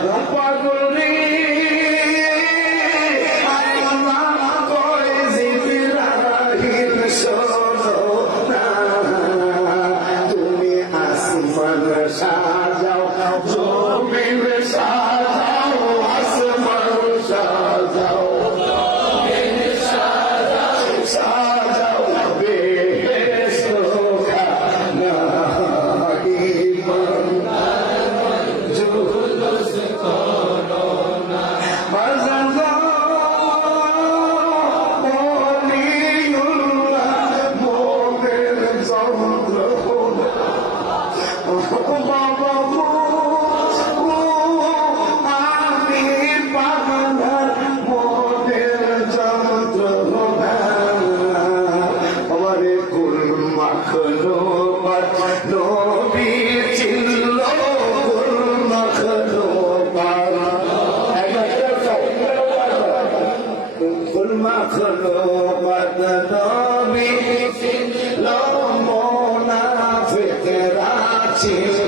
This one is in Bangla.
পাগল সাজাও জমিন সাজাও আসমান সাজাও সাজাও বেহেশত খানা ঈমান জুলুস করো না বাজানো মনিউল্লাহ মোদের যন্ত্র বাবা আমি পাগলার মোদের যন্ত্রণা আমারে কুল মাখলো নবী ছিল কুল মাখলো কুল মাখলো নবী ছিল মোনাফিকরা ছিল